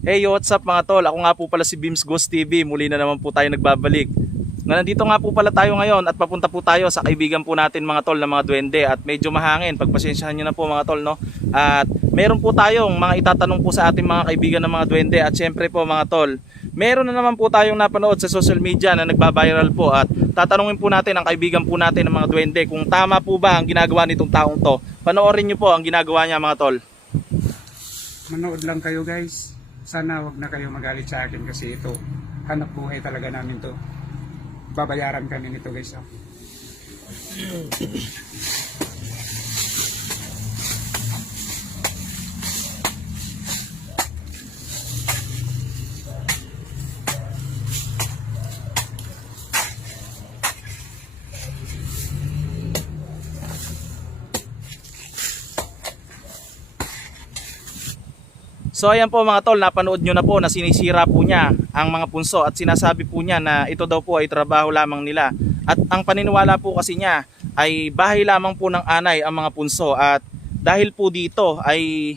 Hey, what's up mga tol? Ako nga po pala si Beams Ghost TV. Muli na naman po tayo nagbabalik. Nandito nga po pala tayo ngayon at papunta po tayo sa kaibigan po natin mga tol na mga duwende at medyo mahangin. Pagpasensyahan nyo na po mga tol, no? At meron po tayong mga itatanong po sa ating mga kaibigan ng mga duwende at syempre po mga tol, meron na naman po tayong napanood sa social media na nagbabiral po at tatanungin po natin ang kaibigan po natin ng mga duwende kung tama po ba ang ginagawa nitong taong to. Panoorin nyo po ang ginagawa niya mga tol. Manood lang kayo guys. Sana wag na kayo magalit sa akin kasi ito, hanap buhay talaga namin to. Babayaran kami nito guys. So ayan po mga tol, napanood nyo na po na sinisira po niya ang mga punso at sinasabi po niya na ito daw po ay trabaho lamang nila. At ang paniniwala po kasi niya ay bahay lamang po ng anay ang mga punso at dahil po dito ay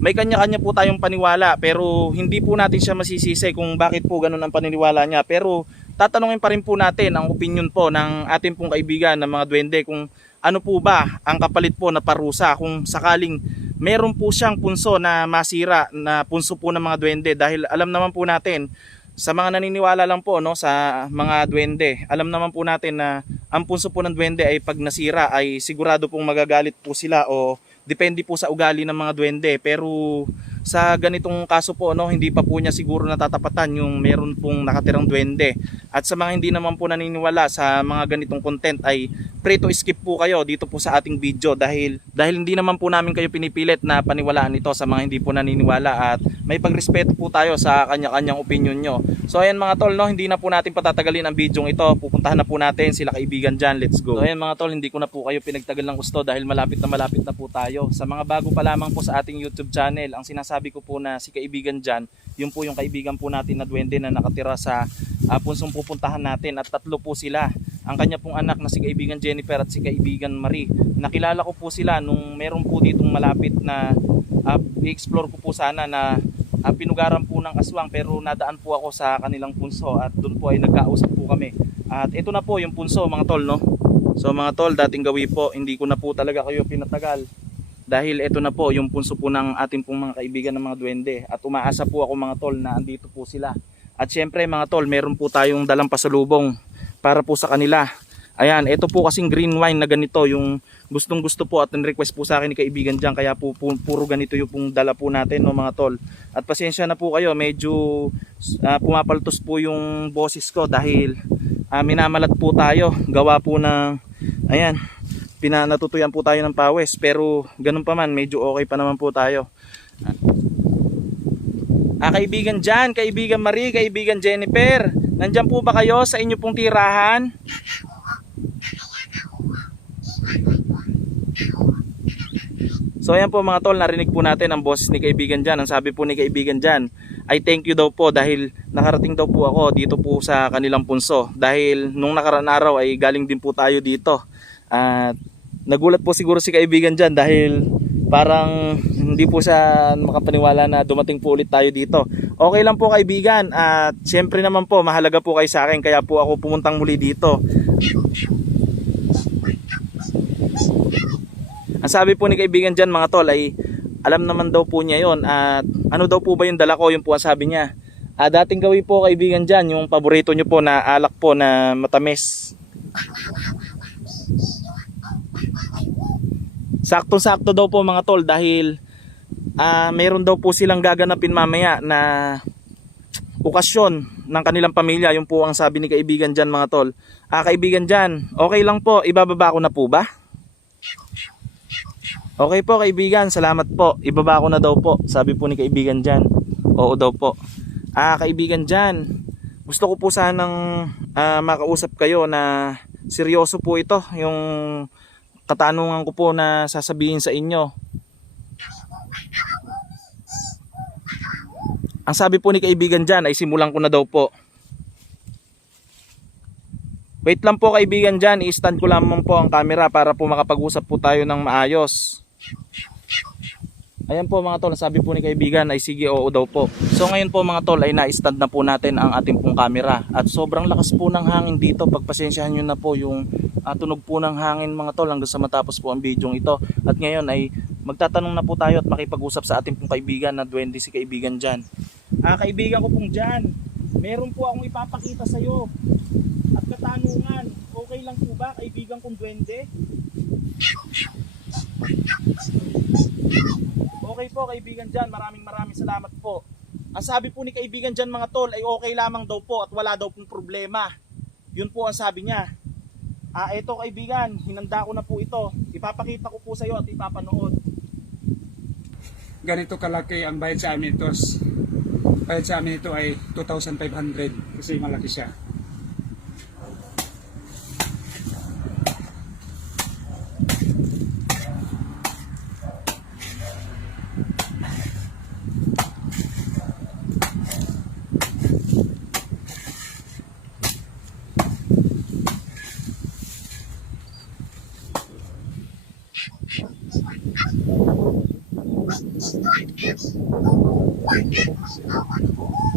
may kanya-kanya po tayong paniwala pero hindi po natin siya masisisi kung bakit po ganun ang paniniwala niya. Pero tatanungin pa rin po natin ang opinion po ng ating pong kaibigan ng mga duwende kung ano po ba ang kapalit po na parusa kung sakaling meron po siyang punso na masira na punso po ng mga duwende dahil alam naman po natin sa mga naniniwala lang po no sa mga duwende, alam naman po natin na ang punso po ng duwende ay pag nasira ay sigurado pong magagalit po sila o depende po sa ugali ng mga duwende. Pero sa ganitong kaso po no, hindi pa po niya siguro natatapatan yung meron pong nakatirang duwende. At sa mga hindi naman po naniniwala sa mga ganitong content ay pre to skip po kayo dito po sa ating video dahil hindi naman po namin kayo pinipilit na paniwalaan ito sa mga hindi po naniniwala at may pagrespeto po tayo sa kanya-kanyang opinion nyo. So ayan mga tol, no, hindi na po natin patatagalin ang video ito. Pupuntahan na po natin sila kaibigan dyan. Let's go. So ayan mga tol, hindi ko na po kayo pinagtagal ng gusto dahil malapit na po tayo. Sa mga bago pa lamang po sa ating YouTube channel, ang sinasabi ko po na si kaibigan dyan, yun po yung kaibigan po natin na duwende na nakatira sa punsong pupuntahan natin at tatlo po sila. Ang kanya pong anak na si kaibigan Jennifer at si kaibigan Marie. Nakilala ko po sila nung meron po ditong malapit na i-explore ko po sana na pinugaran po ng aswang pero nadaan po ako sa kanilang punso at doon po ay nagkausap po kami. At ito na po yung punso mga tol, no? So mga tol, dating gawi po, hindi ko na po talaga kayo pinatagal. Dahil ito na po yung punso po ng ating pong mga kaibigan ng mga duwende. At umaasa po ako mga tol na andito po sila. At syempre mga tol, meron po tayong dalang pasalubong para po sa kanila. Ayan, ito po kasing green wine na ganito yung gustong gusto po at request po sa akin ni kaibigan dyan. Kaya po puro ganito yung pong dala po natin no mga tol. At pasensya na po kayo, medyo pumapaltos po yung boses ko dahil minamalat po tayo. Gawa po ng, ayan, natutuyan po tayo ng pawis. Pero ganun pa man, medyo okay pa naman po tayo. Kaibigan dyan, kaibigan Marie, kaibigan Jennifer, nandyan po ba kayo sa inyo pong tirahan? So ayan po mga tol, narinig po natin ang boses ni kaibigan dyan. Ang sabi po ni kaibigan dyan ay thank you daw po dahil nakarating daw po ako dito po sa kanilang punso. Dahil nung nakaraan araw ay galing din po tayo dito. At nagulat po siguro si kaibigan dyan dahil parang hindi po siya makapaniwala na dumating po ulit tayo dito. Okay lang po kaibigan at syempre naman po mahalaga po kayo sa akin kaya po ako pumuntang muli dito. Ang sabi po ni kaibigan dyan mga tol ay alam naman daw po niya yon at ano daw po ba yung dala ko, yung po ang sabi niya. Dating gawi po kaibigan dyan yung paborito nyo po na alak po na matamis. Saktong-sakto daw po mga tol dahil mayroon daw po silang gaganapin mamaya na okasyon ng kanilang pamilya. Yung po ang sabi ni kaibigan dyan mga tol. Kaibigan dyan, okay lang po, ibababa ko na po ba? Okay po kaibigan, salamat po. Ibaba ko na daw po, sabi po ni kaibigan dyan. Oo daw po. Kaibigan dyan, gusto ko po sanang makausap kayo na seryoso po ito. Yung katanungan ko po na sasabihin sa inyo. Ang sabi po ni kaibigan dyan ay simulan ko na daw po. Wait lang po kaibigan dyan, i-stand ko lamang po ang camera para po makapag-usap po tayo ng maayos. Ayan po mga tol, sabi po ni kaibigan ay sige oo daw po. So ngayon po mga tol ay na-stand na po natin ang ating pong camera. At sobrang lakas po ng hangin dito. Pagpasensyahan nyo na po yung tunog po ng hangin mga tol hanggang sa matapos po ang video ito. At ngayon ay magtatanong na po tayo at makipag-usap sa ating pong kaibigan na duwende si kaibigan Jan. Kaibigan ko pong Jan, meron po akong ipapakita sa iyo. At katanungan, okay lang po ba kaibigan kong duwende? Okay po kaibigan Jan, maraming salamat po. Ang sabi po ni kaibigan Jan mga tol ay okay lamang daw po at wala daw pong problema. Yun po ang sabi niya. Eto kaibigan, hinanda ko na po ito. Ipapakita ko po sa iyo at ipapanood. Ganito kalaki ang bayad sa amin ito. Bayad sa amin ito ay 2,500 kasi malaki siya.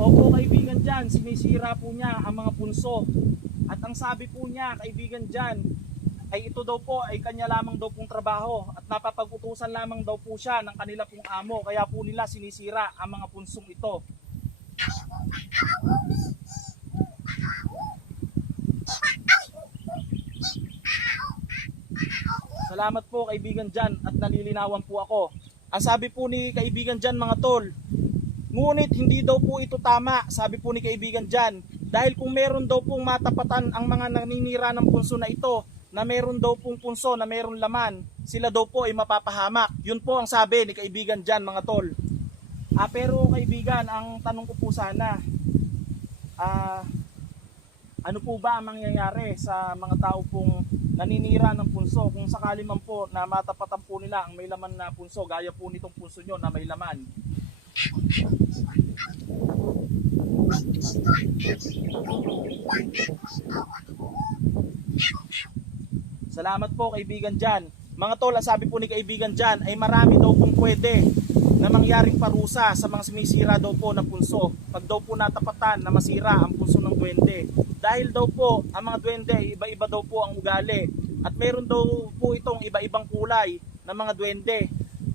Opo kaibigan Jan, sinisira po niya ang mga punso. At ang sabi po niya kaibigan Jan ay ito daw po ay kanya lamang daw pong trabaho at napapag-utusan lamang daw po siya ng kanila pong amo. Kaya po nila sinisira ang mga punsong ito. Salamat po kaibigan Jan at nalilinawan po ako. Ang sabi po ni kaibigan Jan mga tol, ngunit hindi daw po ito tama, sabi po ni kaibigan Jan. Dahil kung meron daw pong matapatan ang mga naninira ng punso na ito, na meron daw pong punso na meron laman, sila daw po ay mapapahamak. Yun po ang sabi ni kaibigan Jan mga tol. Pero kaibigan, ang tanong ko po sana, ano po ba ang mangyayari sa mga tao pong naninira ng punso kung sakali man po na matapatan po nila ang may laman na punso gaya po nitong punso nyo na may laman? Salamat po kaibigan Jan. Mga tol, ang sabi po ni kaibigan Jan ay marami daw pong pwede na mangyaring parusa sa mga sinisira daw po ng punso pag daw po natapatan na masira ang punso ng duwende. Dahil daw po ang mga duwende iba-iba daw po ang ugali at meron daw po itong iba-ibang kulay ng mga duwende.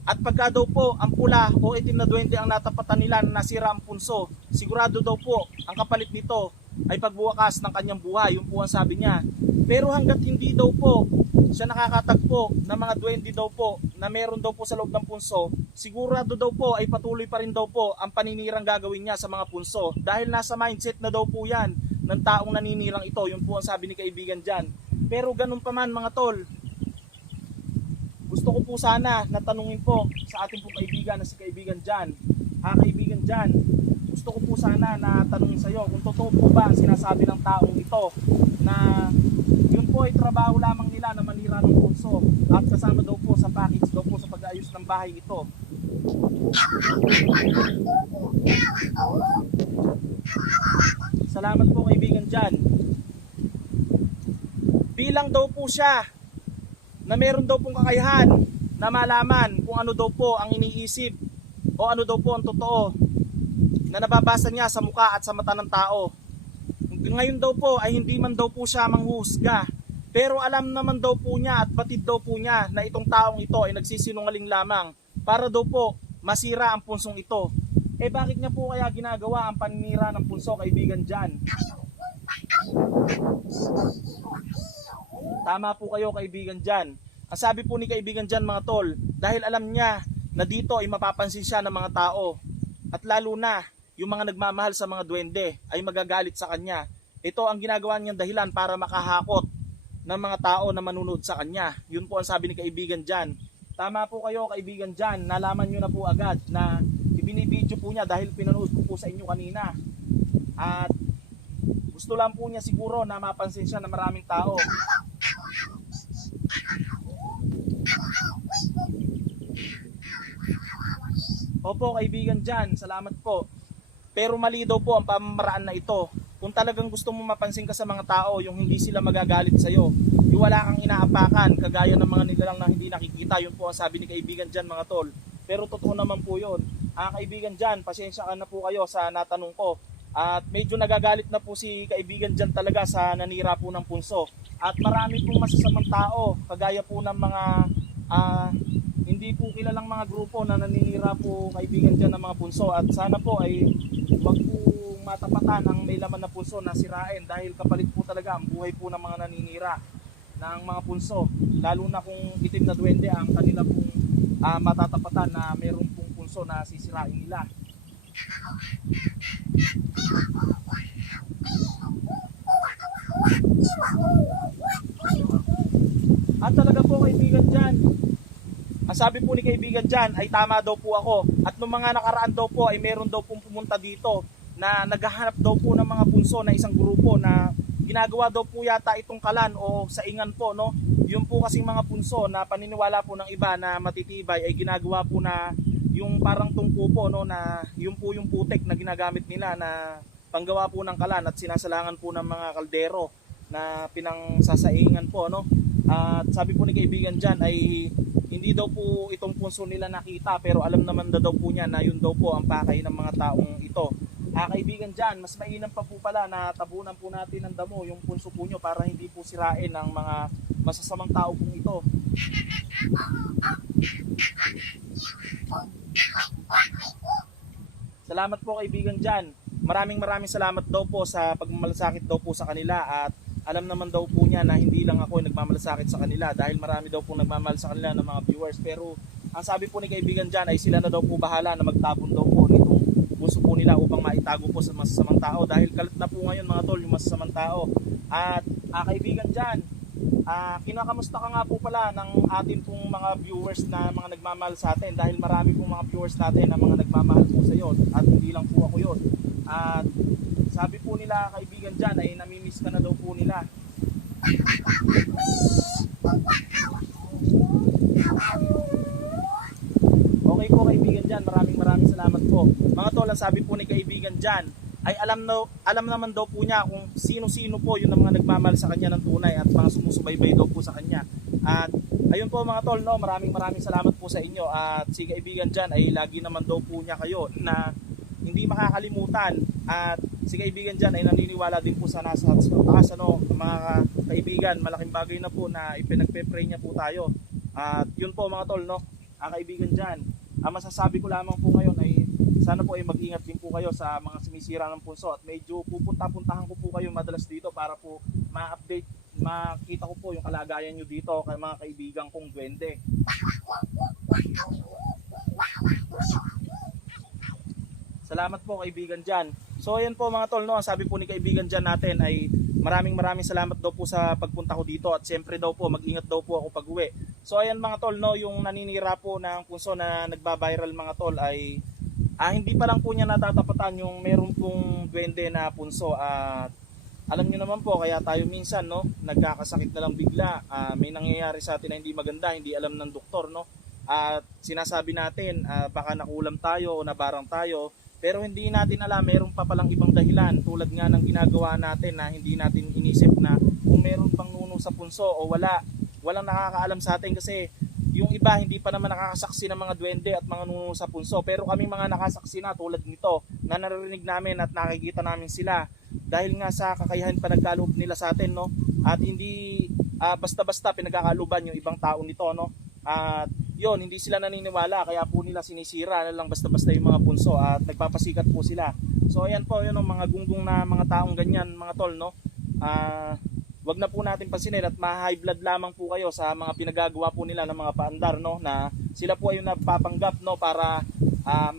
At pagka daw po ang pula o itim na duwende ang natapatan nila na nasira ang punso, sigurado daw po ang kapalit nito ay pagbuwakas ng kanyang buhay. Yun po ang sabi niya. Pero hanggat hindi daw po siya nakakatagpo ng mga duwende daw po na meron daw po sa loob ng punso, sigurado daw po ay patuloy pa rin daw po ang paninirang gagawin niya sa mga punso. Dahil nasa mindset na daw po yan ng taong naninirang ito. Yun po ang sabi ni kaibigan Jan. Pero ganun pa man mga tol, gusto ko po sana natanungin po sa ating po kaibigan na si kaibigan Jan. Kaibigan Jan, gusto ko po sana na tanungin sa iyo kung totoo po ba ang sinasabi ng taong ito na yun po ay trabaho lamang nila na manira ng punso at kasama daw po sa package daw po sa pag-aayos ng bahay ito. Salamat po kaibigan Jan. Bilang daw po siya na meron daw pong kakayahan na malaman kung ano daw po ang iniisip o ano daw po ang totoo na nababasa niya sa mukha at sa mata ng tao. Ngayon daw po ay hindi man daw po siya manghusga, pero alam naman daw po niya at batid daw po niya na itong taong ito ay nagsisinungaling lamang para daw po masira ang punsong ito. Bakit niya po kaya ginagawa ang paninira ng punso kaibigan Jan? Tama po kayo kaibigan Jan. Ang sabi po ni kaibigan Jan mga tol, dahil alam niya na dito ay mapapansin siya ng mga tao at lalo na yung mga nagmamahal sa mga duwende ay magagalit sa kanya. Ito ang ginagawa niyang dahilan para makahakot ng mga tao na manunod sa kanya. Yun po ang sabi ni kaibigan Jan. Tama po kayo kaibigan Jan, nalaman nyo na po agad na ibinibidyo po niya dahil pinanood ko po sa inyo kanina. At gusto lang po niya siguro na mapansin siya ng maraming tao. Opo kaibigan Jan, salamat po. Pero mali daw po ang pamamaraan na ito. Kung talagang gusto mo mapansin ka sa mga tao, yung hindi sila magagalit sa'yo, yung wala kang inaapakan, kagaya ng mga nilalang na hindi nakikita, yun po ang sabi ni kaibigan Jan mga tol. pero totoo naman po yun. Kaibigan dyan, pasensya ka na po kayo sa natanong ko. At medyo nagagalit na po si kaibigan dyan talaga sa nanira po ng punso. At marami pong masasamang tao, kagaya po ng mga hindi po kilalang mga grupo na naninira po kaibigan dyan ng mga punso. At sana po ay wag po matapatan ang may laman na punso na sirain dahil kapalit po talaga ang buhay po ng mga naninira ng mga punso. Lalo na kung itim na duwende ang kanila pong matatapatan na meron pong punso na sisirain nila. At talaga po kaibigan dyan, ang sabi po ni kaibigan dyan ay tama daw po ako. At nung mga nakaraan daw po ay meron daw pong pumunta dito na naghahanap daw po ng mga punso na isang grupo na ginagawa daw po yata itong kalan o saingan po, no? Yung po kasing mga punso na paniniwala po ng iba na matitibay ay ginagawa po na yung parang tungko po, no, na yung po yung putek na ginagamit nila na panggawa po ng kalan at sinasalangan po ng mga kaldero na pinangsasaingan po, no. At sabi po ni kaibigan dyan ay hindi daw po itong punso nila nakita pero alam naman daw po niya na yun daw po ang pakay ng mga taong ito. Kaibigan dyan, mas mainam pa po pala na tabunan po natin ng damo yung punso po nyo para hindi po sirain ng mga masasamang tao pong ito. Salamat po kaibigan dyan. Maraming salamat daw po sa pagmamalasakit daw po sa kanila at alam naman daw po niya na hindi lang ako yung nagmamalasakit sa kanila dahil marami daw po nagmamahal sa kanila ng mga viewers. Pero ang sabi po ni kaibigan dyan ay sila na daw po bahala na magtabon daw po nitong puso po nila upang maitago po sa masasamang tao dahil kalat na po ngayon mga tol yung masasamang tao. At kaibigan dyan, kinakamusta ka nga po pala ng atin pong mga viewers na mga nagmamahal sa atin dahil marami pong mga viewers natin na mga nagmamahal po sa iyo at hindi lang po ako yun. At sabi po nila kaibigan dyan ay namimiss ka na daw po nila. Okay po kaibigan dyan, maraming salamat po. Mga tol, ang sabi po ni kaibigan dyan ay alam naman daw po niya kung sino-sino po yung mga nagmamahal sa kanya ng tunay at mga sumusubaybay daw po sa kanya. At ayun po mga tol, no, maraming salamat po sa inyo. At si kaibigan dyan ay lagi naman daw po niya kayo na hindi makakalimutan. At si kaibigan dyan ay naniniwala din po sa nasa taas, ano, mga kaibigan, malaking bagay na po na ipinagpe-pray niya po tayo. At yun po mga tol, no, kaibigan dyan, ang masasabi ko lamang po ngayon ay sana po ay mag-ingat din po kayo sa mga sumisira ng punso at medyo pupunta-puntahan ko po kayo madalas dito para po ma-update, makita ko po yung kalagayan nyo dito kay mga kaibigan kong duwende. Salamat po kaibigan dyan. So ayan po mga tol, no, ang sabi po ni kaibigan dyan natin ay maraming salamat daw po sa pagpunta ko dito at siyempre daw po mag-ingat daw po ako pag uwi. So ayan mga tol, no, yung naninira po ng punso na nagba-viral mga tol ay hindi pa lang po niya natatapatan yung meron pong duwende na punso at alam niyo naman po kaya tayo minsan, no, nagkakasakit na lang bigla, may nangyayari sa atin na hindi maganda, hindi alam ng doktor, no, at sinasabi natin baka nakulam tayo o nabarang tayo. Pero hindi natin alam, meron pa palang ibang dahilan tulad nga ng ginagawa natin na hindi natin inisip na kung meron pang nuno sa punso o wala. Walang nakakaalam sa atin kasi yung iba hindi pa naman nakakasaksi ng mga duwende at mga nuno sa punso. Pero kaming mga nakasaksi na tulad nito na naririnig namin at nakikita namin sila dahil nga sa kakayahan pa nagkaloob nila sa atin, no? At hindi basta-basta pinagkakaluban yung ibang tao nito, no? At yun, hindi sila naniniwala kaya po nila sinisira na lang basta-basta yung mga punso at nagpapasikat po sila. So ayan po, yun ang mga gunggong na mga taong ganyan mga tol, no. Wag na po natin pansinin at ma-high blood lamang po kayo sa mga pinagagawa po nila ng mga paandar, no, na sila po ay yung nagpapanggap, no, para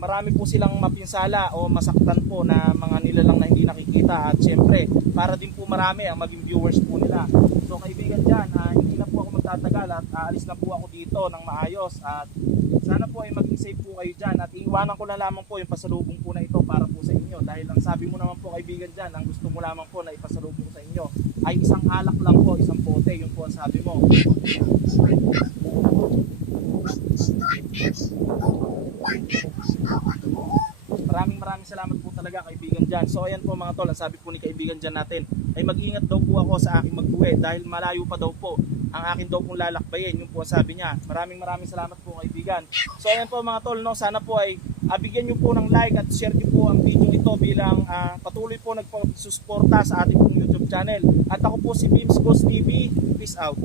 marami po silang mapinsala o masaktan po na mga nilalang na hindi nakikita at syempre para din po marami ang maging viewers po nila. So kaibigan dyan, hindi na po ako magtatagal at aalis na po ako dito ng maayos at sana po ay maging safe po kayo dyan at iiwanan ko na lamang po yung pasalubong po na ito para po sa inyo dahil ang sabi mo naman po kaibigan dyan, ang gusto mo lamang po na ipasalubong ko sa inyo ay isang alak lang po, isang pote, yun po ang sabi mo. Maraming salamat po talaga kaibigan dyan. So ayan po mga tol, ang sabi po ni kaibigan dyan natin ay mag-ingat daw po ako sa aking mag-uwi dahil malayo pa daw po ang akin daw pong lalakbayin. Yung po ang sabi niya. Maraming salamat po kaibigan. So ayan po mga tol, no, sana po ay bigyan niyo po ng like at share niyo po ang video ito bilang patuloy po nagpasusuporta sa ating pong YouTube channel. At ako po si Beams Boss TV. Peace out.